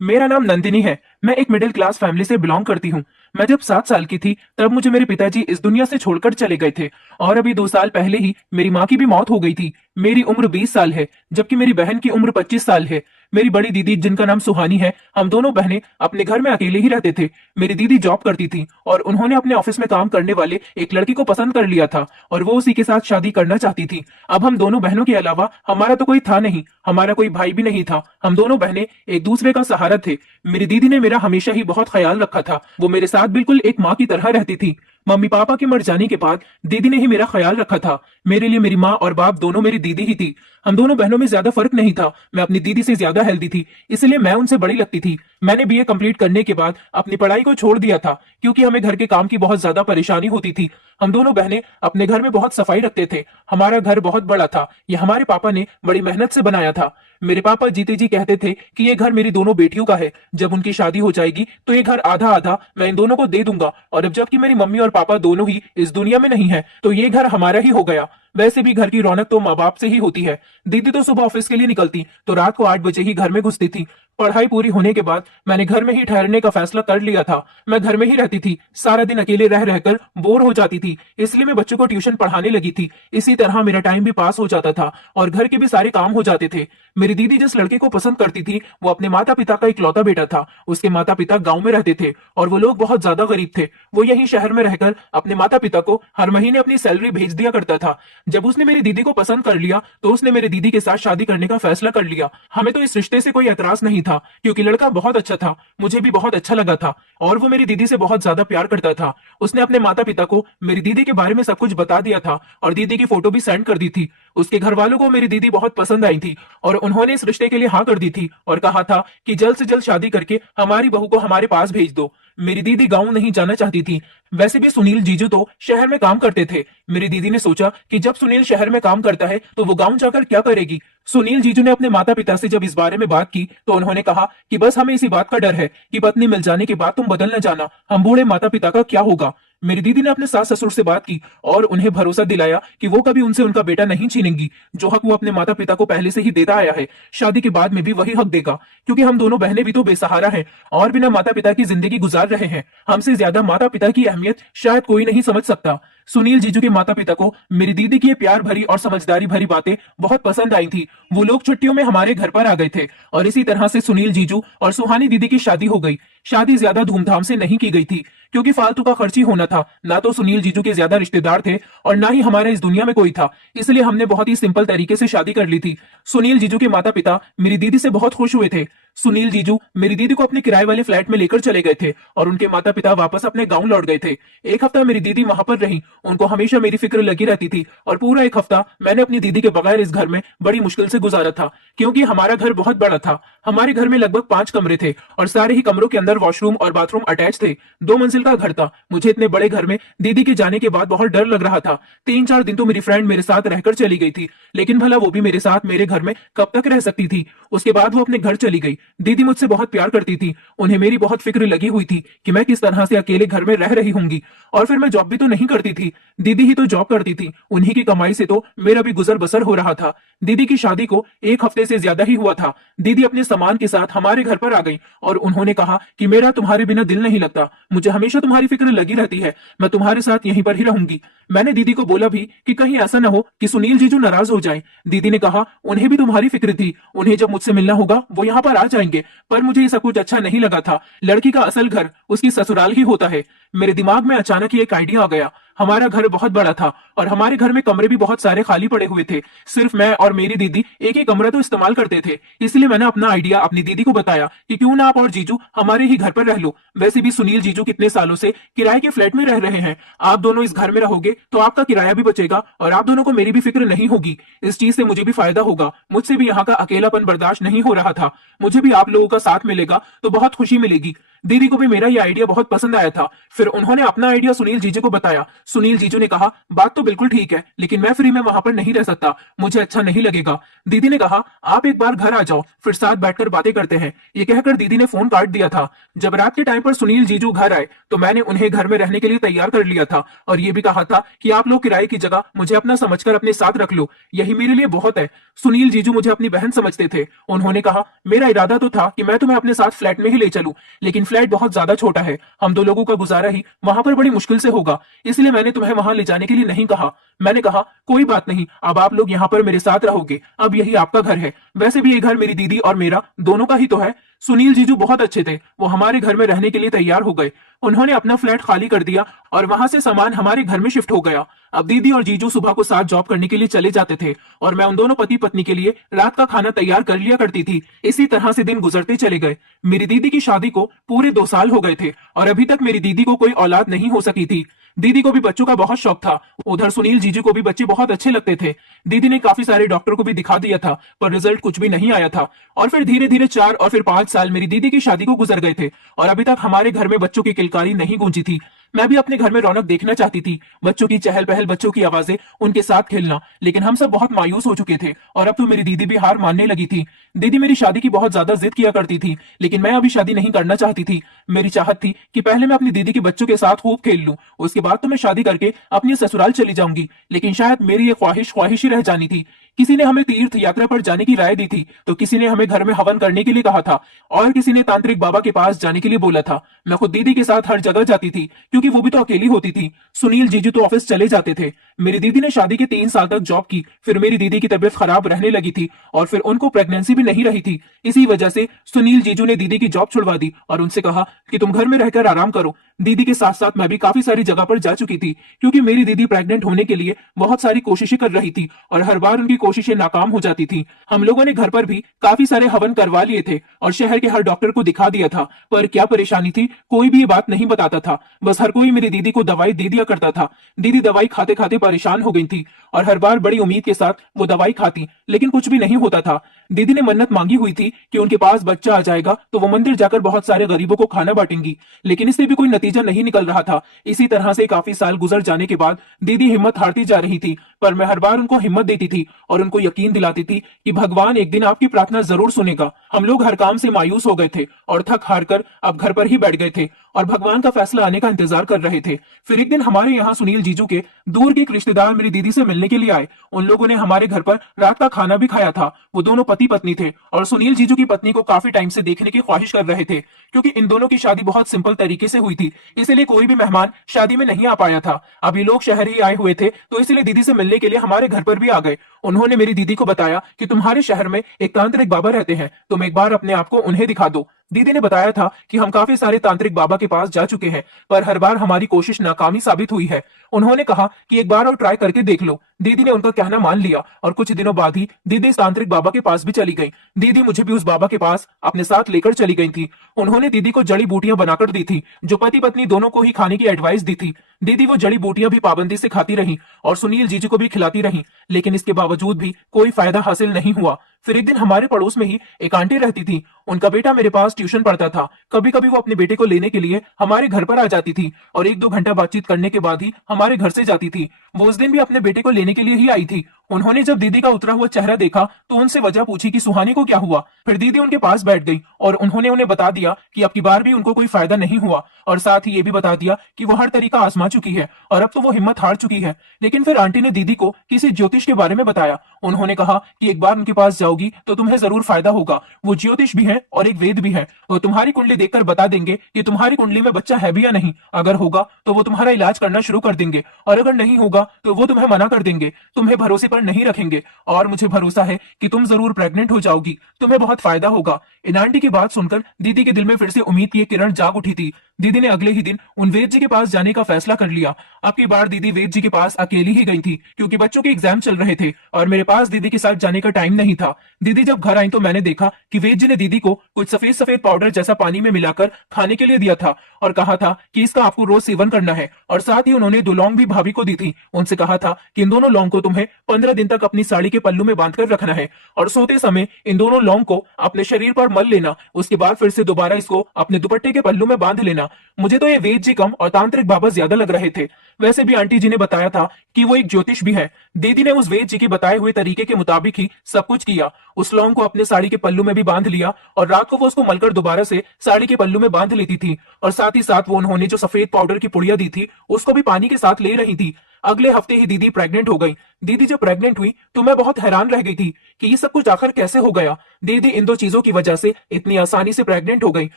मेरा नाम नंदिनी है। मैं एक मिडिल क्लास फैमिली से बिलोंग करती हूँ। मैं जब 7 साल की थी तब मुझे मेरे पिताजी इस दुनिया से छोड़कर चले गए थे और अभी 2 साल पहले ही मेरी माँ की भी मौत हो गई थी। मेरी उम्र 20 साल है जबकि मेरी बहन की उम्र 25 साल है। मेरी बड़ी दीदी जिनका नाम सुहानी है, हम दोनों बहनें अपने घर में अकेले ही रहते थे। मेरी दीदी जॉब करती थी और उन्होंने अपने ऑफिस में काम करने वाले एक लड़के को पसंद कर लिया था और वो उसी के साथ शादी करना चाहती थी। अब हम दोनों बहनों के अलावा हमारा तो कोई था नहीं, हमारा कोई भाई भी नहीं था। हम दोनों बहनें एक दूसरे का सहारा थे। मेरी दीदी ने मेरा हमेशा ही बहुत ख्याल रखा था। वो मेरे साथ बिल्कुल एक माँ की तरह रहती थी। मम्मी पापा के मर जाने के बाद दीदी ने ही मेरा ख्याल रखा था। मेरे लिए मेरी माँ और बाप दोनों मेरी दीदी ही थी। हम दोनों बहनों में ज्यादा फर्क नहीं था। मैं अपनी दीदी से ज्यादा हेल्दी थी, इसलिए मैं उनसे बड़ी लगती थी। मैंने बीए कंप्लीट करने के बाद अपनी पढ़ाई को छोड़ दिया था क्योंकि हमें घर के काम की बहुत ज्यादा परेशानी होती थी। हम दोनों बहनें अपने घर में बहुत सफाई रखते थे। हमारा घर बहुत बड़ा था। यह हमारे पापा ने बड़ी मेहनत से बनाया था। मेरे पापा जीते जी कहते थे कि ये घर मेरी दोनों बेटियों का है। जब उनकी शादी हो जाएगी तो ये घर आधा आधा मैं इन दोनों को दे दूंगा और अब जबकि मेरी मम्मी और पापा दोनों ही इस दुनिया में नहीं है तो ये घर हमारा ही हो गया। वैसे भी घर की रौनक तो माँ बाप से ही होती है। दीदी तो सुबह ऑफिस के लिए निकलती तो रात को 8 बजे ही घर में घुसती थी। पढ़ाई पूरी होने के बाद मैंने घर में ही ठहरने का फैसला कर लिया था। मैं घर में ही रहती थी। सारा दिन अकेले रह रहकर बोर हो जाती थी, इसलिए मैं बच्चों को ट्यूशन पढ़ाने लगी थी। इसी तरह मेरा टाइम भी पास हो जाता था और घर के भी सारे काम हो जाते थे। मेरी दीदी जिस लड़के को पसंद करती थी वो अपने माता पिता का इकलौता बेटा था। उसके माता पिता गांव में रहते थे और वो लोग बहुत ज्यादा गरीब थे। वो यहीं शहर में रहकर अपने माता पिता को हर महीने अपनी सैलरी भेज दिया करता था। जब उसने मेरी दीदी को पसंद कर लिया तो उसने मेरी दीदी के साथ शादी करने का फैसला कर लिया। हमें तो इस रिश्ते से कोई एतराज नहीं था क्योंकि लड़का बहुत अच्छा था, मुझे भी बहुत अच्छा लगा था और वो मेरी दीदी से बहुत ज्यादा प्यार करता था। उसने अपने माता पिता को मेरी दीदी के बारे में सब कुछ बता दिया था और दीदी की फोटो भी सेंड कर दी थी। उसके घर वालों को मेरी दीदी बहुत पसंद आई थी और उन्होंने इस रिश्ते के लिए हाँ कर दी थी और कहा था कि जल्द से जल्द शादी करके हमारी बहू को हमारे पास भेज दो। मेरी दीदी गांव नहीं जाना चाहती थी। वैसे भी सुनील जीजू तो शहर में काम करते थे। मेरी दीदी ने सोचा कि जब सुनील शहर में काम करता है तो वो गांव जाकर क्या करेगी। सुनील जीजू ने अपने माता पिता से जब इस बारे में बात की तो उन्होंने कहा कि बस हमें इसी बात का डर है कि पत्नी मिल जाने के बाद तुम बदल न जाना, हम बूढ़े माता पिता का क्या होगा। मेरी दीदी ने अपने सास ससुर से बात की और उन्हें भरोसा दिलाया कि वो कभी उनसे उनका बेटा नहीं छीनेंगी। जो हक वो अपने माता पिता को पहले से ही देता आया है, शादी के बाद में भी वही हक देगा क्योंकि हम दोनों बहनें भी तो बेसहारा हैं और बिना माता पिता की जिंदगी गुजार रहे हैं। हमसे ज्यादा माता पिता की अहमियत शायद कोई नहीं समझ सकता। सुनील जीजू के माता पिता को मेरी दीदी की ये प्यार भरी और समझदारी भरी बातें बहुत पसंद आई थी। वो लोग छुट्टियों में हमारे घर पर आ गए थे और इसी तरह से सुनील जीजू और सुहानी दीदी की शादी हो गई। शादी ज्यादा धूमधाम से नहीं की गई थी क्योंकि फालतू का खर्च ही होना था। ना तो सुनील जीजू के ज्यादा रिश्तेदार थे और ना ही हमारे इस दुनिया में कोई था, इसलिए हमने बहुत ही सिंपल तरीके से शादी कर ली थी। सुनील जीजू के माता पिता मेरी दीदी से बहुत खुश हुए थे। सुनील जीजू मेरी दीदी को अपने किराए वाले फ्लैट में लेकर चले गए थे और उनके माता पिता वापस अपने गांव लौट गए थे। एक हफ्ता मेरी दीदी वहां पर रही। उनको हमेशा मेरी फिक्र लगी रहती थी और पूरा एक हफ्ता मैंने अपनी दीदी के बगैर इस घर में बड़ी मुश्किल से गुजारा था क्योंकि हमारा घर बहुत बड़ा था। हमारे घर में लगभग 5 कमरे थे और सारे ही कमरों के अंदर वॉशरूम और बाथरूम अटैच थे। 2 मंजिल का घर था। मुझे इतने बड़े घर में दीदी के जाने के बाद बहुत डर लग रहा था। 3-4 दिन तो मेरी फ्रेंड मेरे साथ रहकर चली गई थी, लेकिन भला वो भी मेरे साथ मेरे घर में कब तक रह सकती थी। उसके बाद वो अपने घर चली गई। दीदी मुझसे बहुत प्यार करती थी। उन्हें मेरी बहुत फिक्र लगी हुई थी कि मैं किस तरह से अकेले घर में रह रही होंगी। और फिर मैं जॉब भी तो नहीं करती थी, दीदी ही तो जॉब करती थी। उन्हीं की कमाई से तो मेरा भी गुजर बसर हो रहा था। दीदी की शादी को 1 हफ्ते से ज्यादा ही हुआ था। दीदी अपने सामान के साथ हमारे घर पर आ गई और उन्होंने कहा कि मेरा तुम्हारे बिना दिल नहीं लगता, मुझे हमेशा तुम्हारी फिक्र लगी रहती है, मैं तुम्हारे साथ यहीं पर ही रहूंगी। मैंने दीदी को बोला भी कि कहीं ऐसा ना हो कि सुनील जीजू नाराज हो जाएं। दीदी ने कहा उन्हें भी तुम्हारी फिक्र थी, उन्हें जब मुझसे मिलना होगा वो यहाँ पर आ जाएंगे। पर मुझे ये सब कुछ अच्छा नहीं लगा था। लड़की का असल घर उसकी ससुराल ही होता है। मेरे दिमाग में अचानक ही एक आइडिया आ गया। हमारा घर बहुत बड़ा था और हमारे घर में कमरे भी बहुत सारे खाली पड़े हुए थे। सिर्फ मैं और मेरी दीदी एक ही कमरा तो इस्तेमाल करते थे। इसलिए मैंने अपना आइडिया अपनी दीदी को बताया कि क्यों ना आप और जीजू हमारे ही घर पर रह लो। वैसे भी सुनील जीजू कितने सालों से किराए के फ्लैट में रह रहे हैं, आप दोनों इस घर में रहोगे तो आपका किराया भी बचेगा और आप दोनों को मेरी भी फिक्र नहीं होगी। इस चीज से मुझे भी फायदा होगा। मुझसे भी यहाँ का अकेलापन बर्दाश्त नहीं हो रहा था। मुझे भी आप लोगों का साथ मिलेगा तो बहुत खुशी मिलेगी। दीदी को भी मेरा ये आइडिया बहुत पसंद आया था। फिर उन्होंने अपना आइडिया सुनील जीजू को बताया। सुनील जीजू ने कहा, बात तो बिल्कुल ठीक है, लेकिन मैं फ्री में वहां पर नहीं रह सकता, मुझे अच्छा नहीं लगेगा। दीदी ने कहा, आप एक बार घर आ जाओ, फिर साथ बैठकर बातें करते हैं। ये कहकर दीदी ने फोन काट दिया था। जब रात के टाइम पर सुनील जीजू घर आए तो मैंने उन्हें घर में रहने के लिए तैयार कर लिया था और ये भी कहा था कि आप लोग किराए की जगह मुझे अपना समझकर अपने साथ रख लो, यही मेरे लिए बहुत है। सुनील जीजू मुझे अपनी बहन समझते थे। उन्होंने कहा, मेरा इरादा तो था कि मैं तुम्हें अपने साथ फ्लैट में ही ले चलूं, लेकिन फ्लैट बहुत ज्यादा छोटा है, हम दो लोगों का गुजारा ही वहां पर बड़ी मुश्किल से होगा, इसलिए मैंने तुम्हें वहां ले जाने के लिए नहीं कहा। मैंने कहा, कोई बात नहीं, अब आप लोग यहाँ पर मेरे साथ रहोगे, अब यही आपका घर है। वैसे भी ये घर मेरी दीदी और मेरा दोनों का ही तो है। सुनील जीजू बहुत अच्छे थे, वो हमारे घर में रहने के लिए तैयार हो गए। उन्होंने अपना फ्लैट खाली कर दिया और वहां से सामान हमारे घर में शिफ्ट हो गया। अब दीदी और जीजू सुबह को साथ जॉब करने के लिए चले जाते थे और मैं उन दोनों पति पत्नी के लिए रात का खाना तैयार कर लिया करती थी। इसी तरह से दिन गुजरते चले गए। मेरी दीदी की शादी को पूरे 2 साल हो गए थे और अभी तक मेरी दीदी को कोई औलाद नहीं हो सकी थी। दीदी को भी बच्चों का बहुत शौक था। उधर सुनील जीजू को भी बच्चे बहुत अच्छे लगते थे। दीदी ने काफी सारे डॉक्टर को भी दिखा दिया था, पर रिजल्ट कुछ भी नहीं आया था। और फिर धीरे धीरे 4 और फिर 5 साल मेरी दीदी की शादी को गुजर गए थे और अभी तक हमारे घर में बच्चों की किलकारी नहीं गूंजी थी। मैं भी अपने घर में रौनक देखना चाहती थी, बच्चों की चहल पहल, बच्चों की आवाजें, उनके साथ खेलना, लेकिन हम सब बहुत मायूस हो चुके थे और अब तो मेरी दीदी भी हार मानने लगी थी। दीदी मेरी शादी की बहुत ज्यादा जिद किया करती थी, लेकिन मैं अभी शादी नहीं करना चाहती थी। मेरी चाहत थी कि पहले मैं अपनी दीदी के बच्चों के साथ खूब खेल लूं, उसके बाद तो मैं शादी करके अपने ससुराल चली जाऊंगी। लेकिन शायद मेरी ये ख्वाहिश ख्वाहिश ही रह जानी थी। किसी ने हमें तीर्थ यात्रा पर जाने की राय दी थी, तो किसी ने हमें घर में हवन करने के लिए कहा था और किसी ने तांत्रिक बाबा के पास जाने के लिए बोला था। मैं खुद दीदी के साथ हर जगह जाती थी, क्योंकि वो भी तो अकेली होती थी। सुनील जीजू तो ऑफिस चले जाते थे। मेरी दीदी ने शादी के 3 साल तक जॉब की, फिर मेरी दीदी की तबीयत खराब रहने लगी थी और फिर उनको प्रेगनेंसी भी नहीं रही थी। इसी वजह से सुनील जीजू ने दीदी की जॉब छुड़वा दी और उनसे कहा कि तुम घर में रहकर आराम करो। दीदी के साथ साथ मैं भी काफी सारी जगह पर जा चुकी थी, क्योंकि मेरी दीदी प्रेग्नेंट होने के लिए बहुत सारी कोशिशें कर रही थी और हर बार उनकी कोशिशें नाकाम हो जाती थी। हम लोगों ने घर पर भी काफी सारे हवन करवा लिए थे और शहर के हर डॉक्टर को दिखा दिया था, पर क्या परेशानी थी कोई भी ये बात नहीं बताता था। बस हर कोई मेरी दीदी को दवाई दे दिया करता था। दीदी दवाई खाते खाते परेशान हो गई थी और हर बार बड़ी उम्मीद के साथ वो दवाई खाती, लेकिन कुछ भी नहीं होता था। दीदी ने मन्नत मांगी हुई थी कि उनके पास बच्चा आ जाएगा तो वो मंदिर जाकर बहुत सारे गरीबों को खाना बांटेंगी, लेकिन इससे भी कोई नतीजा नहीं निकल रहा था। इसी तरह से काफी साल गुजर जाने के बाद दीदी हिम्मत हारती जा रही थी, पर मैं हर बार उनको हिम्मत देती थी और उनको यकीन दिलाती थी कि भगवान एक दिन आपकी प्रार्थना जरूर सुनेगा। हम लोग हर काम से मायूस हो गए थे और थक हार कर अब घर पर ही बैठ गए थे और भगवान का फैसला आने का इंतजार कर रहे थे। फिर एक दिन हमारे यहाँ सुनील जीजू के दूर के एक रिश्तेदार मेरी दीदी से मिलने के लिए आए। उन लोगों ने हमारे घर पर रात का खाना भी खाया था। वो दोनों पति पत्नी थे और सुनील जीजू की पत्नी को काफी टाइम से देखने की ख्वाहिश कर रहे थे, क्योंकि इन दोनों की शादी बहुत सिंपल तरीके से हुई थी, इसलिए कोई भी मेहमान शादी में नहीं आ पाया था। अब ये लोग शहर ही आए हुए थे, तो इसलिए दीदी से मिलने के लिए हमारे घर पर भी आ गए। उन्होंने मेरी दीदी को बताया कि तुम्हारे शहर में एक तांत्रिक बाबा रहते हैं, तुम एक बार अपने आप को उन्हें दिखा दो। दीदी ने बताया था कि हम काफी सारे तांत्रिक बाबा के पास जा चुके हैं, पर हर बार हमारी कोशिश नाकामी साबित हुई है। उन्होंने कहा कि एक बार और ट्राई करके देख लो। दीदी ने उनका कहना मान लिया और कुछ दिनों बाद ही दीदी इस तांत्रिक बाबा के पास भी चली गई। दीदी मुझे भी उस बाबा के पास अपने साथ लेकर चली गई थी। उन्होंने दीदी को जड़ी बूटियां बनाकर दी थी, जो पति पत्नी दोनों को ही खाने की एडवाइस दी थी। दीदी वो जड़ी बूटियां भी पाबंदी से खाती रही और सुनील जीजू को भी खिलाती रही, लेकिन इसके बावजूद भी कोई फायदा हासिल नहीं हुआ। फिर एक दिन हमारे पड़ोस में ही एक आंटी रहती थी। उनका बेटा मेरे पास ट्यूशन पढ़ता था। कभी कभी वो अपने बेटे को लेने के लिए हमारे घर पर आ जाती थी और 1-2 घंटा बातचीत करने के बाद ही हमारे घर से जाती थी। वो उस दिन भी अपने बेटे को लेने के लिए ही आई थी। उन्होंने जब दीदी का उतरा हुआ चेहरा देखा तो उनसे वजह पूछी कि सुहानी को क्या हुआ। फिर दीदी उनके पास बैठ गई और उन्होंने उन्हें बता दिया कि अब की बार भी उनको कोई फायदा नहीं हुआ और साथ ही ये भी बता दिया कि वो हर तरीका आजमा चुकी है और अब तो वो हिम्मत हार चुकी है। लेकिन फिर आंटी ने दीदी को किसी ज्योतिष के बारे में बताया। उन्होंने कहा कि एक बार उनके पास जाओगी तो तुम्हें जरूर फायदा होगा। वो ज्योतिष भी है और एक वेद भी है। वो तुम्हारी कुंडली देखकर बता देंगे कि तुम्हारी कुंडली में बच्चा है भी या नहीं। अगर होगा तो वो तुम्हारा इलाज करना शुरू कर देंगे और अगर नहीं होगा तो वो तुम्हें मना कर देंगे, तुम्हें भरोसे पर नहीं रखेंगे। और मुझे भरोसा है कि तुम जरूर प्रेग्नेंट हो जाओगी, तुम्हें बहुत फायदा होगा। इन आंटी की बात सुनकर दीदी के दिल में फिर से उम्मीद की एक किरण जाग उठी थी। दीदी ने अगले ही दिन उन वेद जी के पास जाने का फैसला कर लिया। अब की बार दीदी वेद जी के पास अकेली ही गई थी, क्योंकि बच्चों के एग्जाम चल रहे थे और मेरे पास दीदी के साथ जाने का टाइम नहीं था। दीदी जब घर आई तो मैंने देखा कि वेद जी ने दीदी को कुछ सफेद सफेद पाउडर जैसा पानी में मिलाकर खाने के लिए दिया था और कहा था कि इसका आपको रोज सेवन करना है। और साथ ही उन्होंने 2 लौंग भी भाभी को दी थी। उनसे कहा था कि इन दोनों लौंग को तुम्हें 15 दिन तक अपनी साड़ी के पल्लू में बांधकर रखना है और सोते समय इन दोनों लौंग को अपने शरीर पर मल लेना। उसके बाद फिर से दोबारा इसको अपने दुपट्टे के पल्लू में बांध लेना। दवाइयाँ। मुझे तो ये वेद जी कम और तांत्रिक बाबा ज्यादा लग रहे थे। वैसे भी आंटी जी ने बताया था कि वो एक ज्योतिष भी है। दीदी ने उस वेद जी के बताए हुए तरीके के मुताबिक ही सब कुछ किया। उस लौंग को अपने साड़ी के पल्लू में भी बांध लिया और रात को वो उसको मलकर दोबारा से साड़ी के पल्लू में बांध लेती थी। और साथ ही साथ वो उन्होंने जो सफेद पाउडर की पुड़िया दी थी उसको भी पानी के साथ ले रही थी। अगले हफ्ते ही दीदी प्रेग्नेंट हो गई। दीदी जब प्रेग्नेंट हुई तो मैं बहुत हैरान रह गई थी कि ये सब कुछ आखिर कैसे हो गया। दीदी इन दो चीजों की वजह से इतनी आसानी से प्रेग्नेंट हो गई।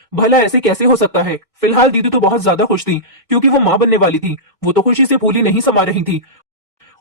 भला ऐसे कैसे हो सकता है। फिलहाल दीदी तो बहुत ज्यादा खुश थी क्योंकि वो मां बनने वाली थी। वो तो खुशी से फूली नहीं समा रही थी।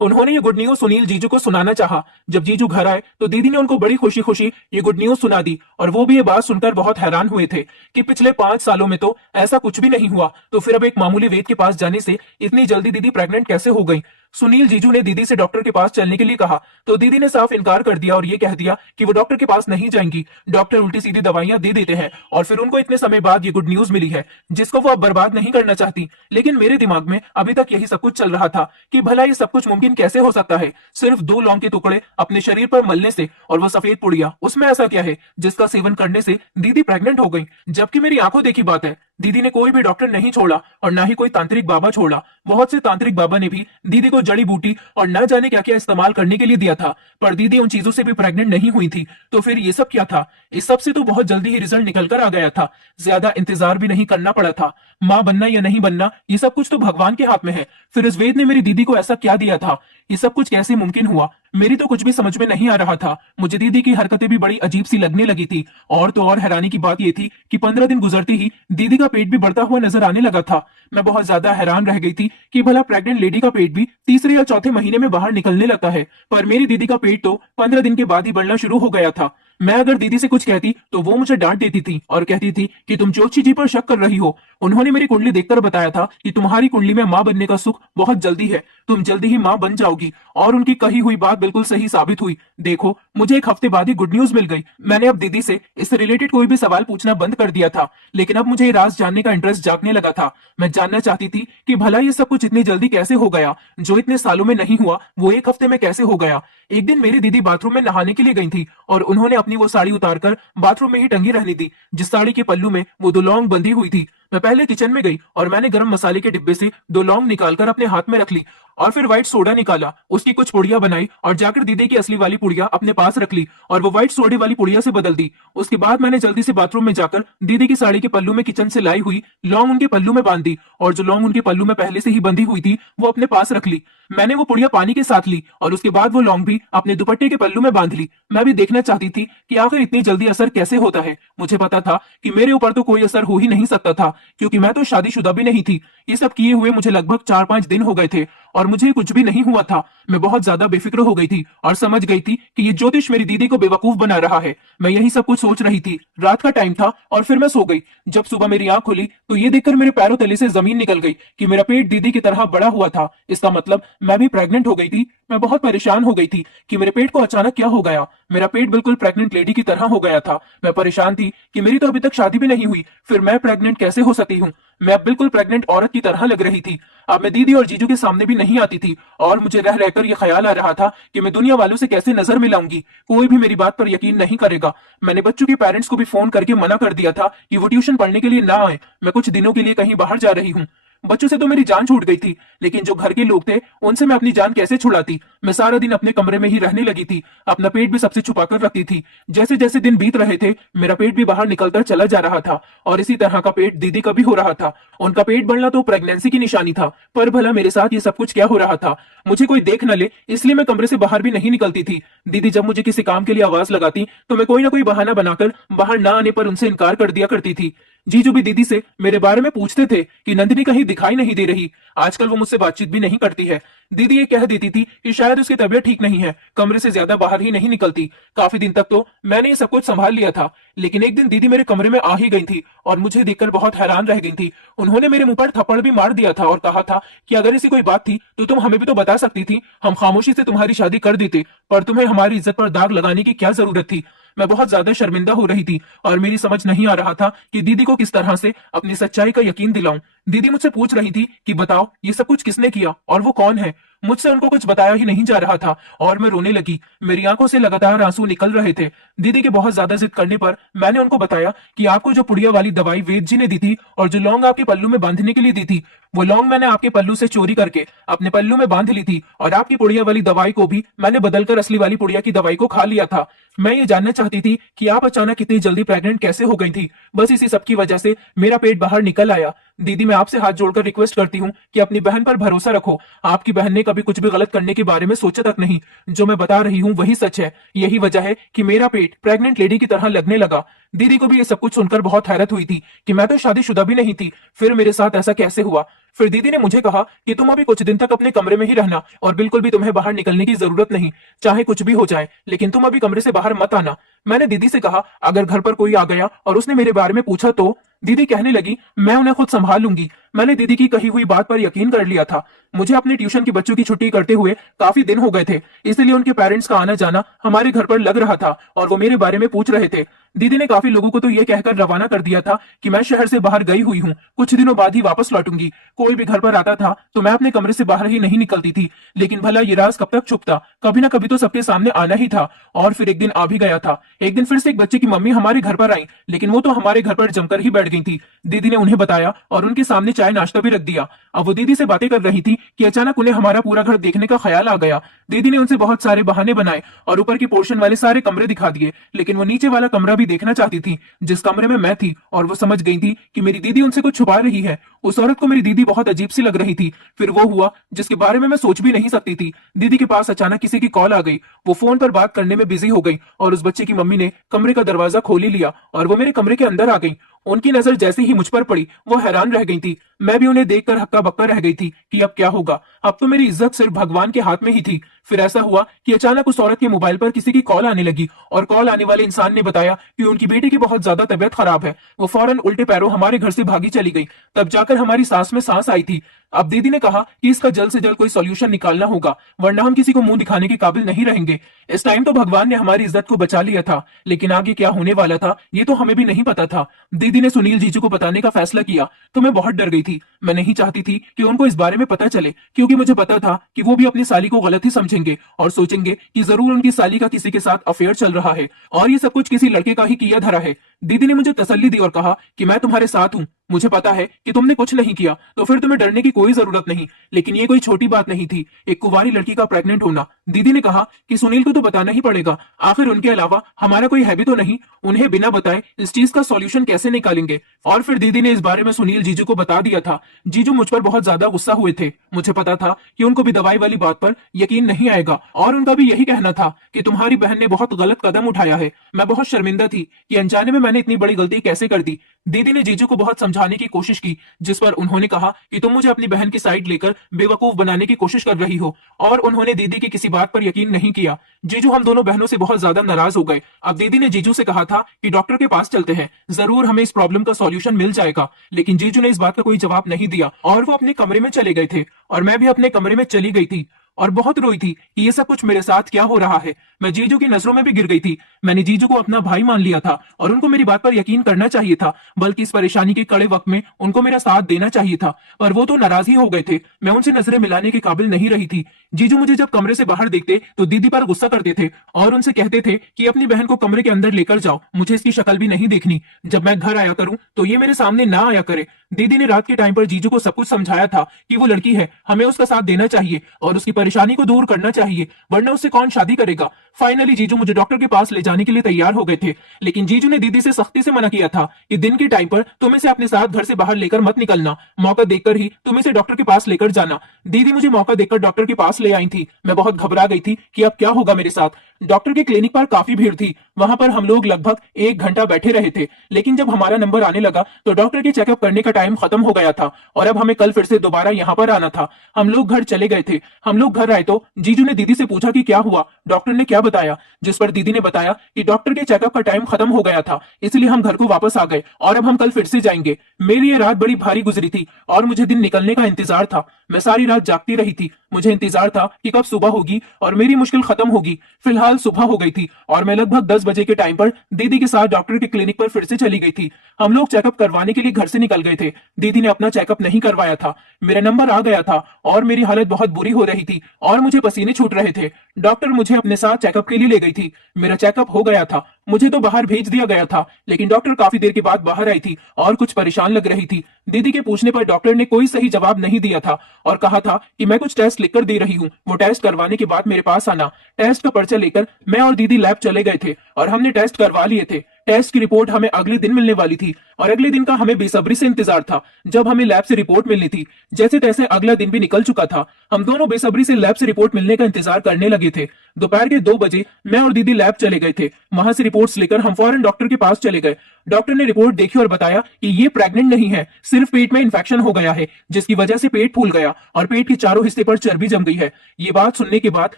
उन्होंने ये गुड न्यूज सुनील जीजू को सुनाना चाहा। जब जीजू घर आए तो दीदी ने उनको बड़ी खुशी खुशी ये गुड न्यूज सुना दी और वो भी ये बात सुनकर बहुत हैरान हुए थे कि पिछले 5 सालों में तो ऐसा कुछ भी नहीं हुआ, तो फिर अब एक मामूली वेद के पास जाने से इतनी जल्दी दीदी प्रेग्नेंट कैसे हो गई। सुनील जीजू ने दीदी से डॉक्टर के पास चलने के लिए कहा तो दीदी ने साफ इनकार कर दिया और ये कह दिया कि वो डॉक्टर के पास नहीं जाएंगी। डॉक्टर उल्टी सीधी दवाइयां दे देते हैं और फिर उनको इतने समय बाद ये गुड न्यूज मिली है जिसको वो अब बर्बाद नहीं करना चाहती। लेकिन मेरे दिमाग में अभी तक यही सब कुछ चल रहा था कि भला ये सब कुछ मुमकिन कैसे हो सकता है। सिर्फ 2 लौंग के टुकड़े अपने शरीर पर मलने से और वो सफेद पुड़िया, उसमें ऐसा क्या है जिसका सेवन करने से दीदी प्रेग्नेंट हो गई। जबकि मेरी आंखों देखी बात है, दीदी ने कोई भी डॉक्टर नहीं छोड़ा और ना ही कोई तांत्रिक बाबा छोड़ा। बहुत से तांत्रिक बाबा ने भी दीदी को जड़ी बूटी और न जाने क्या क्या इस्तेमाल करने के लिए दिया था, पर दीदी उन चीजों से भी प्रेग्नेंट नहीं हुई थी। तो फिर ये सब क्या था। इस सब से तो बहुत जल्दी ही रिजल्ट निकल कर आ गया था। ज्यादा इंतजार भी नहीं करना पड़ा था। मां बनना या नहीं बनना ये सब कुछ तो भगवान के हाथ में है। फिर इस वेद ने मेरी दीदी को ऐसा क्या दिया था। ये सब कुछ कैसे मुमकिन हुआ। मेरी तो कुछ भी समझ में नहीं आ रहा था। मुझे दीदी की हरकतें भी बड़ी अजीब सी लगने लगी थी। और तो और हैरानी की बात यह थी कि 15 दिन गुजरते ही दीदी का पेट भी बढ़ता हुआ नजर आने लगा था। मैं बहुत ज्यादा हैरान रह गई थी कि भला प्रेग्नेंट लेडी का पेट भी तीसरे या चौथे महीने में बाहर निकलने लगता है, पर मेरी दीदी का पेट तो 15 दिन के बाद ही बढ़ना शुरू हो गया था। मैं अगर दीदी से कुछ कहती तो वो मुझे डांट देती थी और कहती थी कि तुम ज्योतिषी जी पर शक कर रही हो। उन्होंने मेरी कुंडली देखकर बताया था कि तुम्हारी कुंडली में मां बनने का सुख बहुत जल्दी है, तुम जल्दी ही मां बन जाओगी। और उनकी कही हुई बात बिल्कुल सही साबित हुई। देखो, मुझे एक हफ्ते बाद ही गुड न्यूज मिल गई। मैंने अब दीदी से इससे रिलेटेड कोई भी सवाल पूछना बंद कर दिया था, लेकिन अब मुझे ये राज जानने का इंटरेस्ट जागने लगा था। मैं जानना चाहती थी कि भला ये सब कुछ इतनी जल्दी कैसे हो गया। जो इतने सालों में नहीं हुआ वो एक हफ्ते में कैसे हो गया। एक दिन मेरी दीदी बाथरूम में नहाने के लिए गई थी और उन्होंने अपनी वो साड़ी उतारकर बाथरूम में ही टंगी रहने दी, जिस साड़ी के पल्लू में वो 2 लौंग बंधी हुई थी। मैं पहले किचन में गई और मैंने गरम मसाले के डिब्बे से 2 लौंग निकालकर अपने हाथ में रख ली और फिर व्हाइट सोडा निकाला, उसकी कुछ पुड़िया बनाई और जाकर दीदी की असली वाली पुड़िया अपने पास रख ली और वो व्हाइट सोडे वाली पुड़िया से बदल दी। उसके बाद मैंने जल्दी से बाथरूम में जाकर दीदी की साड़ी के पल्लू में किचन से लाई हुई लौंग उनके पल्लू में बांध दी और जो लौंग उनके पल्लू में पहले से ही बंधी हुई थी वो अपने पास रख ली। मैंने वो पुड़िया पानी के साथ ली और उसके बाद वो लौंग भी अपने दुपट्टे के पल्लू में बांध ली। मैं भी देखना चाहती थी कि आखिर इतनी जल्दी असर कैसे होता है। मुझे पता था कि मेरे ऊपर तो कोई असर हो ही नहीं सकता था क्योंकि मैं तो शादीशुदा भी नहीं थी। ये सब किए हुए मुझे लगभग 4-5 दिन हो गए थे और मुझे कुछ भी नहीं हुआ था। मैं बहुत ज्यादा बेफिक्र हो गई थी और समझ गई थी कि ये ज्योतिष मेरी दीदी को बेवकूफ बना रहा है। मैं यही सब कुछ सोच रही थी। रात का टाइम था और फिर मैं सो गई। जब सुबह मेरी आंख खुली तो ये देखकर मेरे पैरों तले से जमीन निकल गई कि मेरा पेट दीदी की तरह बड़ा हुआ था। इसका मतलब मैं भी प्रेग्नेंट हो गई थी। मैं बहुत परेशान हो गई थी कि मेरे पेट को अचानक क्या हो गया। मेरा पेट बिल्कुल प्रेग्नेंट लेडी की तरह हो गया था। मैं परेशान थी कि मेरी तो अभी तक शादी भी नहीं हुई, फिर मैं प्रेग्नेंट कैसे हो सकती हूँ। मैं अब बिल्कुल प्रेग्नेंट औरत की तरह लग रही थी। अब मैं दीदी और जीजू के सामने भी नहीं आती थी और मुझे रह रहकर यह ख्याल आ रहा था कि मैं दुनिया वालों से कैसे नजर मिलाऊंगी। कोई भी मेरी बात पर यकीन नहीं करेगा। मैंने बच्चों के पेरेंट्स को भी फोन करके मना कर दिया था कि वो ट्यूशन पढ़ने के लिए ना आए। मैं कुछ दिनों के लिए कहीं बाहर जा रही हूँ। बच्चों से तो मेरी जान छूट गई थी, लेकिन जो घर के लोग थे उनसे मैं अपनी जान कैसे छुड़ाती। मैं सारा दिन अपने कमरे में ही रहने लगी थी। अपना पेट भी सबसे छुपा कर रखती थी। जैसे जैसे दिन बीत रहे थे मेरा पेट भी बाहर निकलकर चला जा रहा था और इसी तरह का पेट दीदी का भी हो रहा था। उनका पेट बढ़ना तो प्रेगनेंसी की निशानी था, पर भला मेरे साथ ये सब कुछ क्या हो रहा था। मुझे कोई देख न ले इसलिए मैं कमरे से बाहर भी नहीं निकलती थी। दीदी जब मुझे किसी काम के लिए आवाज लगाती तो मैं कोई ना कोई बहाना बनाकर बाहर ना आने पर उनसे इनकार कर दिया करती थी। जीजू भी दीदी से मेरे बारे में पूछते थे कि नंदिनी कहीं दिखाई नहीं दे रही। आजकल वो मुझसे बातचीत भी नहीं करती है। दीदी ये कह देती थी कि शायद उसकी तबीयत ठीक नहीं है, कमरे से ज्यादा बाहर ही नहीं निकलती। काफी दिन तक तो मैंने ये सब कुछ संभाल लिया था, लेकिन एक दिन दीदी मेरे कमरे में आ ही गई थी और मुझे देखकर बहुत हैरान रह गई थी। उन्होंने मेरे मुंह पर थप्पड़ भी मार दिया था और कहा था कि अगर ऐसी कोई बात थी तो तुम हमें भी तो बता सकती थी। हम खामोशी से तुम्हारी शादी कर देते, पर तुम्हें हमारी इज्जत पर दाग लगाने की क्या जरूरत थी। मैं बहुत ज्यादा शर्मिंदा हो रही थी और मेरी समझ नहीं आ रहा था कि दीदी को किस तरह से अपनी सच्चाई का यकीन दिलाऊं। दीदी मुझसे पूछ रही थी कि बताओ ये सब कुछ किसने किया और वो कौन है। मुझसे उनको कुछ बताया ही नहीं जा रहा था और मैं रोने लगी। मेरी आंखों से लगातार आंसू निकल रहे थे। दीदी के बहुत ज्यादा जिद करने पर मैंने उनको बताया कि आपको जो पुड़िया वाली दवाई वेद जी ने दी थी और जो लौंग आपके पल्लू में बांधने के लिए दी थी, वो लौंग मैंने आपके पल्लू से चोरी करके अपने पल्लू में बांध ली थी और आपकी पुड़िया वाली दवाई को भी मैंने बदलकर असली वाली पुड़िया की दवाई को खा लिया था। मैं ये जानना चाहती थी कि आप अचानक इतनी जल्दी प्रेग्नेंट कैसे हो गई थी। बस इसी सब की वजह से मेरा पेट बाहर निकल आया। दीदी मैं आपसे हाथ जोड़कर रिक्वेस्ट करती हूँ कि अपनी बहन पर भरोसा रखो। आपकी बहन ने कभी कुछ भी गलत करने के बारे में सोचा तक नहीं। जो मैं बता रही हूँ वही सच है। यही वजह है कि मेरा पेट प्रेग्नेंट लेडी की तरह लगने लगा। दीदी को भी ये सब कुछ सुनकर बहुत हैरत हुई थी कि मैं तो शादीशुदा भी नहीं थी, फिर मेरे साथ ऐसा कैसे हुआ। फिर दीदी ने मुझे कहा कि तुम अभी कुछ दिन तक अपने कमरे में ही रहना और बिल्कुल भी तुम्हें बाहर निकलने की जरूरत नहीं, चाहे कुछ भी हो जाए, लेकिन तुम अभी कमरे से बाहर मत आना। मैंने दीदी से कहा अगर घर पर कोई आ गया और उसने मेरे बारे में पूछा तो। दीदी कहने लगी मैं उन्हें खुद संभाल लूंगी। मैंने दीदी की कही हुई बात पर यकीन कर लिया था। मुझे अपने ट्यूशन के बच्चों की छुट्टी करते हुए काफी दिन हो गए थे, इसलिए उनके पेरेंट्स का आना जाना हमारे घर पर लग रहा था और वो मेरे बारे में पूछ रहे थे। दीदी ने काफी लोगों को तो ये कहकर रवाना कर दिया था कि मैं शहर से बाहर गई हुई हूँ, कुछ दिनों बाद ही वापस लौटूंगी। कोई भी घर पर आता था तो मैं अपने कमरे से बाहर ही नहीं निकलती थी, लेकिन भला ये राज कब तक छुपता, कभी ना कभी तो सबके सामने आना ही था। और फिर एक दिन आ भी गया था। एक दिन फिर से एक बच्चे की मम्मी हमारे घर पर आई, लेकिन वो तो हमारे घर पर जमकर ही बैठ गई थी। दीदी ने उन्हें बताया और उनके सामने चाय नाश्ता भी रख दिया। अब वो दीदी से बातें कर रही थी कि अचानक उन्हें हमारा पूरा घर देखने का ख्याल आ गया। दीदी ने उनसे बहुत सारे बहाने बनाए और ऊपर के पोर्शन वाले सारे कमरे दिखा दिए, लेकिन वो नीचे वाला कमरा भी देखना चाहती थी जिस कमरे में मैं थी, और वो समझ गई थी कि मेरी दीदी उनसे कुछ छुपा रही है। उस औरत को मेरी दीदी बहुत अजीब सी लग रही थी। फिर वो हुआ जिसके बारे में मैं सोच भी नहीं सकती थी। दीदी के पास अचानक किसी की कॉल आ गई। वो फोन पर बात करने में बिजी हो गई और उस बच्चे की मम्मी ने कमरे का दरवाजा खोल ही लिया और वो मेरे कमरे के अंदर आ गई। उनकी नजर जैसे ही मुझ पर पड़ी वो हैरान रह गई थी। मैं भी उन्हें देखकर हक्का बक्का रह गई थी कि अब क्या होगा। अब तो मेरी इज्जत सिर्फ भगवान के हाथ में ही थी। फिर ऐसा हुआ कि अचानक उस औरत के मोबाइल पर किसी की कॉल आने लगी और कॉल आने वाले इंसान ने बताया कि उनकी बेटी की बहुत ज्यादा तबीयत खराब है। वो फौरन उल्टे पैरों हमारे घर से भागी चली गई। तब जाकर हमारी सांस में सांस आई थी। अब दीदी ने कहा कि इसका जल्द से जल्द कोई सॉल्यूशन निकालना होगा, वरना हम किसी को मुंह दिखाने के काबिल नहीं रहेंगे। इस टाइम तो भगवान ने हमारी इज्जत को बचा लिया था, लेकिन आगे क्या होने वाला था ये तो हमें भी नहीं पता था। दीदी ने सुनील जीजू को बताने का फैसला किया तो मैं बहुत डर गई थी। मैं नहीं चाहती थी कि उनको इस बारे में पता चले, क्योंकि मुझे पता था कि वो भी अपनी साली को गलत ही समझेंगे और सोचेंगे कि जरूर उनकी साली का किसी के साथ अफेयर चल रहा है और ये सब कुछ किसी लड़के का ही किया धरा है। दीदी ने मुझे तसल्ली दी और कहा कि मैं तुम्हारे साथ हूँ, मुझे पता है कि तुमने कुछ नहीं किया तो फिर तुम्हें डरने की कोई जरूरत नहीं। लेकिन ये कोई छोटी बात नहीं थी, एक कुंवारी लड़की का प्रेग्नेंट होना। दीदी ने कहा कि सुनील को तो बताना ही पड़ेगा, आखिर उनके अलावा हमारा कोई है भी तो नहीं। उन्हें बिना बताए इस चीज का सॉल्यूशन कैसे निकालेंगे। और फिर दीदी ने इस बारे में सुनील जीजू को बता दिया था। जीजू मुझ पर बहुत ज्यादा गुस्सा हुए थे। मुझे पता था कि उनको भी दवाई वाली बात पर यकीन नहीं आएगा और उनका भी यही कहना था कि तुम्हारी बहन ने बहुत गलत कदम उठाया है। मैं बहुत शर्मिंदा थी कि अनजाने में मैंने इतनी बड़ी गलती कैसे कर दी। दीदी ने जीजू को बहुत समझाने की कोशिश की, जिस पर उन्होंने कहा कि तुम मुझे अपनी बहन की साइड लेकर बेवकूफ बनाने की कोशिश कर रही हो, और उन्होंने दीदी की किसी बात पर यकीन नहीं किया। जीजू हम दोनों बहनों से बहुत ज्यादा नाराज हो गए। अब दीदी ने जीजू से कहा था कि डॉक्टर के पास चलते हैं, जरूर हमें इस प्रॉब्लम का सॉल्यूशन मिल जाएगा। लेकिन जीजू ने इस बात का कोई जवाब नहीं दिया और वो अपने कमरे में चले गए थे और मैं भी अपने कमरे में चली गई थी और बहुत रोई थी कि ये सब कुछ मेरे साथ क्या हो रहा है। मैं जीजू की नजरों में भी गिर गई थी। मैंने जीजू को अपना भाई मान लिया था और उनको मेरी बात पर यकीन करना चाहिए था, बल्कि इस परेशानी के कड़े वक्त में उनको मेरा साथ देना चाहिए था, पर वो तो नाराज ही हो गए थे। मैं उनसे नजरें मिलाने के काबिल नहीं रही थी। जीजू मुझे जब कमरे से बाहर देखते तो दीदी पर गुस्सा करते थे और उनसे कहते थे कि अपनी बहन को कमरे के अंदर लेकर जाओ, मुझे इसकी शक्ल भी नहीं देखनी। जब मैं घर आया करूं तो ये मेरे सामने ना आया करे। दीदी ने रात के टाइम पर जीजू को सब कुछ समझाया था कि वो लड़की है, हमें उसका साथ देना चाहिए और उसकी परेशानी को दूर करना चाहिए, वरना उससे कौन शादी करेगा। फाइनली जीजू मुझे डॉक्टर के पास ले जाने के लिए तैयार हो गए थे, लेकिन जीजू ने दीदी से सख्ती से मना किया था कि दिन के टाइम पर तुम इसे अपने साथ घर से बाहर लेकर मत निकलना, मौका देखकर ही तुम इसे डॉक्टर के पास लेकर जाना। दीदी मुझे मौका देखकर डॉक्टर के पास ले आई थी। मैं बहुत घबरा गई थी कि अब क्या होगा मेरे साथ। डॉक्टर के क्लिनिक पर काफी भीड़ थी, वहां पर हम लोग लगभग 1 घंटा बैठे रहे थे, लेकिन जब हमारा नंबर आने लगा तो डॉक्टर के चेकअप करने का टाइम खत्म हो गया था और अब हमें कल फिर से दोबारा यहाँ पर आना था। हम लोग घर चले गए थे। हम लोग घर आए तो जीजू ने दीदी से पूछा कि क्या हुआ, डॉक्टर ने क्या बताया, जिस पर दीदी ने बताया कि डॉक्टर के चेकअप का टाइम खत्म हो गया था, इसलिए हम घर को वापस आ गए और अब हम कल फिर से जाएंगे। मेरी ये रात बड़ी भारी गुजरी थी और मुझे दिन निकलने का इंतजार था। मैं सारी रात जागती रही थी। मुझे इंतजार था कि कब सुबह होगी और मेरी मुश्किल खत्म होगी। फिलहाल फिलहाल सुबह हो गई थी और मैं लगभग 10 बजे के टाइम पर दीदी के साथ डॉक्टर के क्लिनिक पर फिर से चली गई थी। हम लोग चेकअप करवाने के लिए घर से निकल गए थे। दीदी ने अपना चेकअप नहीं करवाया था। मेरा नंबर आ गया था और मेरी हालत बहुत बुरी हो रही थी और मुझे पसीने छूट रहे थे। डॉक्टर मुझे अपने साथ चेकअप के लिए ले गई थी। मेरा चेकअप हो गया था। मुझे तो बाहर भेज दिया गया था, लेकिन डॉक्टर काफी देर के बाद बाहर आई थी और कुछ परेशान लग रही थी। दीदी के पूछने पर डॉक्टर ने कोई सही जवाब नहीं दिया था और कहा था कि मैं कुछ टेस्ट लिखकर दे रही हूँ, वो टेस्ट करवाने के बाद मेरे पास आना। टेस्ट का पर्चा लेकर मैं और दीदी लैब चले गए थे और हमने टेस्ट करवा लिए थे। टेस्ट की रिपोर्ट हमें अगले दिन मिलने वाली थी और अगले दिन का हमें बेसब्री से इंतजार था जब हमें लैब से रिपोर्ट मिलनी थी। जैसे तैसे अगला दिन भी निकल चुका था। हम दोनों बेसब्री से लैब से रिपोर्ट मिलने का इंतजार करने लगे थे। दोपहर के 2 बजे मैं और दीदी लैब चले गए थे। वहां से रिपोर्ट्स लेकर हम फौरन डॉक्टर के पास चले गए। डॉक्टर ने रिपोर्ट देखी और बताया कि ये प्रेग्नेंट नहीं है, सिर्फ पेट में इंफेक्शन हो गया है, जिसकी वजह से पेट फूल गया और पेट के चारों हिस्से पर चर्बी जम गई है। ये बात सुनने के बाद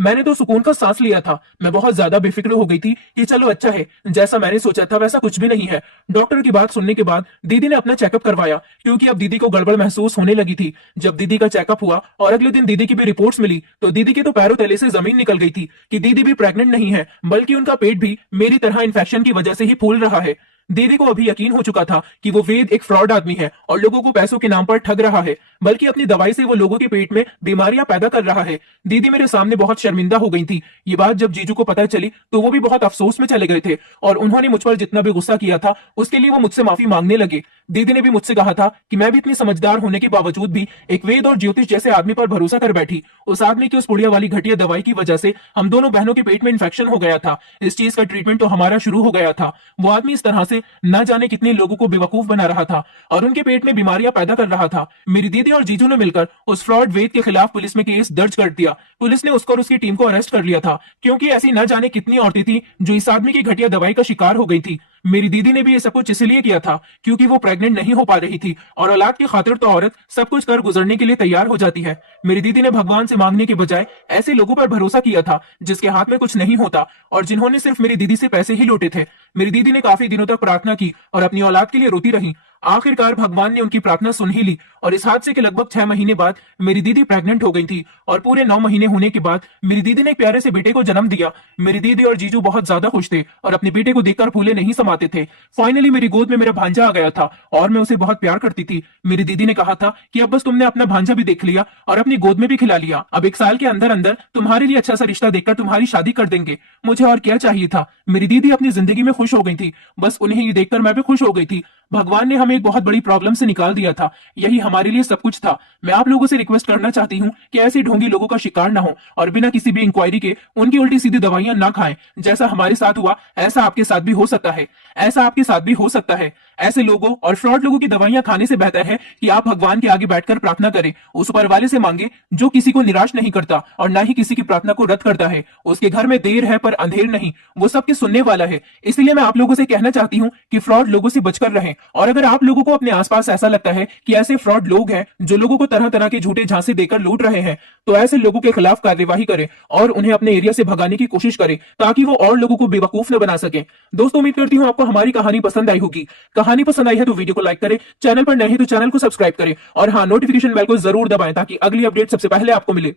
मैंने तो सुकून का सांस लिया था। मैं बहुत ज्यादा बेफिक्र हो गई थी कि चलो अच्छा है, जैसा मैंने सोचा था वैसा कुछ भी नहीं है। डॉक्टर की बात सुनने के बाद दीदी ने अपना चेकअप करवाया, क्योंकि अब दीदी को गड़बड़ महसूस होने लगी थी। जब दीदी का चेकअप हुआ और अगले दिन दीदी की भी रिपोर्ट्स मिली तो दीदी के तो पैरों तले से जमीन निकल गई थी कि दीदी भी प्रेग्नेंट नहीं है, बल्कि उनका पेट भी मेरी तरह इन्फेक्शन की वजह से ही फूल रहा है। दीदी को अभी यकीन हो चुका था कि वो वेद एक फ्रॉड आदमी है और लोगों को पैसों के नाम पर ठग रहा है, बल्कि अपनी दवाई से वो लोगों के पेट में बीमारियां पैदा कर रहा है। दीदी मेरे सामने बहुत शर्मिंदा हो गई थी। ये बात जब जीजू को पता चली तो वो भी बहुत अफसोस में चले गए थे और उन्होंने मुझ पर जितना भी गुस्सा किया था उसके लिए वो मुझसे माफी मांगने लगे। दीदी ने भी मुझसे कहा था कि मैं भी इतनी समझदार होने के बावजूद भी एक वेद और ज्योतिष जैसे आदमी पर भरोसा कर बैठी। उस आदमी की उस पुड़िया वाली घटिया दवाई की वजह से हम दोनों बहनों के पेट में इंफेक्शन हो गया था। इस चीज का ट्रीटमेंट तो हमारा शुरू हो गया था। वो आदमी इस तरह से न जाने कितने लोगों को बेवकूफ बना रहा था और उनके पेट में बीमारियां पैदा कर रहा था। मेरी दीदी और जीजू ने मिलकर उस फ्रॉड वेद के खिलाफ पुलिस में केस दर्ज कर दिया। पुलिस ने उसको और उसकी टीम को अरेस्ट कर लिया था, क्योंकि ऐसी न जाने कितनी औरतें थी जो इस आदमी की घटिया दवाई का शिकार हो गई थी। मेरी दीदी ने भी ये सब कुछ इसलिए किया था क्योंकि वो प्रेग्नेंट नहीं हो पा रही थी और औलाद की खातिर तो औरत सब कुछ कर गुजरने के लिए तैयार हो जाती है। मेरी दीदी ने भगवान से मांगने के बजाय ऐसे लोगों पर भरोसा किया था जिसके हाथ में कुछ नहीं होता और जिन्होंने सिर्फ मेरी दीदी से पैसे ही लूटे थे। मेरी दीदी ने काफी दिनों तक प्रार्थना की और अपनी औलाद के लिए रोती रही। आखिरकार भगवान ने उनकी प्रार्थना सुन ही ली और इस हादसे के लगभग 6 महीने बाद मेरी दीदी प्रेग्नेंट हो गई थी और पूरे 9 महीने होने के बाद मेरी दीदी ने एक प्यारे से बेटे को जन्म दिया। मेरी दीदी और जीजू बहुत ज्यादा खुश थे और अपने बेटे को देखकर फूले नहीं समाते थे। फाइनली मेरी गोद में मेरा भांजा आ गया था और मैं उसे बहुत प्यार करती थी। मेरी दीदी ने कहा था कि अब बस तुमने अपना भांजा भी देख लिया और अपनी गोद में भी खिला लिया, अब 1 साल के अंदर अंदर तुम्हारे लिए अच्छा सा रिश्ता देखकर तुम्हारी शादी कर देंगे। मुझे और क्या चाहिए था। मेरी दीदी अपनी जिंदगी में खुश हो गई थी। बस उन्हें ये देखकर मैं भी खुश हो गई थी। भगवान ने हमें एक बहुत बड़ी प्रॉब्लम से निकाल दिया था। यही हमारे लिए सब कुछ था। मैं आप लोगों से रिक्वेस्ट करना चाहती हूँ कि ऐसे ढोंगी लोगों का शिकार ना हो और बिना किसी भी इंक्वायरी के उनकी उल्टी सीधी दवाइयां ना खाएं। जैसा हमारे साथ हुआ ऐसा आपके साथ भी हो सकता है। ऐसा आपके साथ भी हो सकता है। ऐसे लोगों और फ्रॉड लोगों की दवाइयां खाने से बेहतर है कि आप भगवान के आगे बैठकर प्रार्थना करें, उस ऊपर वाले से मांगे जो किसी को निराश नहीं करता और ना ही किसी की प्रार्थना को रद्द करता है। उसके घर में देर है पर अंधेर नहीं, वो सबके सुनने वाला है। इसलिए मैं आप लोगों से कहना चाहती हूँ कि फ्रॉड लोगों से बचकर रहें और अगर आप लोगों को अपने आसपास ऐसा लगता है कि ऐसे फ्रॉड लोग हैं जो लोगों को तरह तरह के झूठे झांसे देकर लूट रहे हैं, तो ऐसे लोगों के खिलाफ कार्यवाही करें और उन्हें अपने एरिया से भगाने की कोशिश करें ताकि वो और लोगों को बेवकूफ न बना सके। दोस्तों, उम्मीद करती हूँ आपको हमारी कहानी पसंद आई होगी। कहानी पसंद आई है तो वीडियो को लाइक करें, चैनल पर नए हैं तो चैनल को सब्सक्राइब करें और हाँ, नोटिफिकेशन बेल को जरूर दबाएं ताकि अगली अपडेट सबसे पहले आपको मिले।